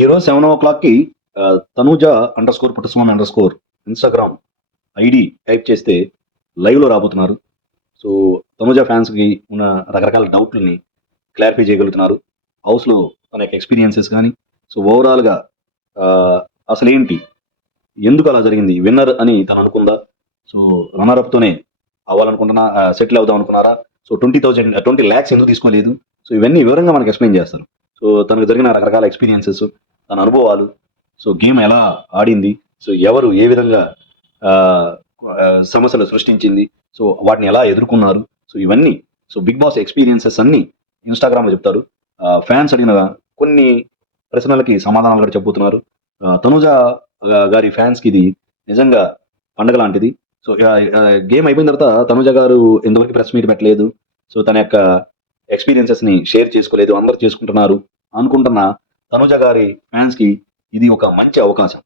ఈరోజు 7:00కి Tanuja underscore Puttaswamy underscore Instagram ID type చేస్తే లైవ్లో రాబోతున్నారు. సో తనూజ ఫ్యాన్స్కి ఉన్న రకరకాల డౌట్లని క్లారిఫై చేయగలుగుతున్నారు. హౌస్లో తన యొక్క ఎక్స్పీరియన్సెస్ కానీ, సో ఓవరాల్గా అసలేంటి, ఎందుకు అలా జరిగింది, విన్నర్ అని తను అనుకుందా, సో రన్నర్అప్తోనే అవ్వాలనుకుంటున్నా, సెటిల్ అవుదాం అనుకున్నారా, సో 20 lakhs ఎందుకు తీసుకోలేదు, సో ఇవన్నీ వివరంగా మనకి ఎక్స్ప్లెయిన్ చేస్తారు. సో తనకు జరిగిన రకరకాల ఎక్స్పీరియన్సెస్, తన అనుభవాలు, సో గేమ్ ఎలా ఆడింది, సో ఎవరు ఏ విధంగా ఆ, సమస్యలు సృష్టించింది, సో వాటిని ఎలా ఎదుర్కొన్నారు, సో ఇవన్నీ, సో బిగ్ బాస్ ఎక్స్పీరియన్సెస్ అన్ని ఇన్స్టాగ్రామ్లో చెప్తారు. ఫ్యాన్స్ అడిగిన కొన్ని ప్రశ్నలకి సమాధానాలు కూడా చెబుతున్నారు. తనుజ గారి ఫ్యాన్స్కి ఇది నిజంగా పండగ లాంటిది. సో గేమ్ అయిపోయిన తర్వాత తనుజ గారు ఇంతవరకు ప్రెస్ మీట్ పెట్టలేదు. సో తన యొక్క ఎక్స్పీరియన్సెస్ ని షేర్ చేసుకోలేదు. అందరు చేసుకుంటున్నారు అనుకుంటున్న తనుజ గారి ఫ్యాన్స్ కి ఇది ఒక మంచి అవకాశం.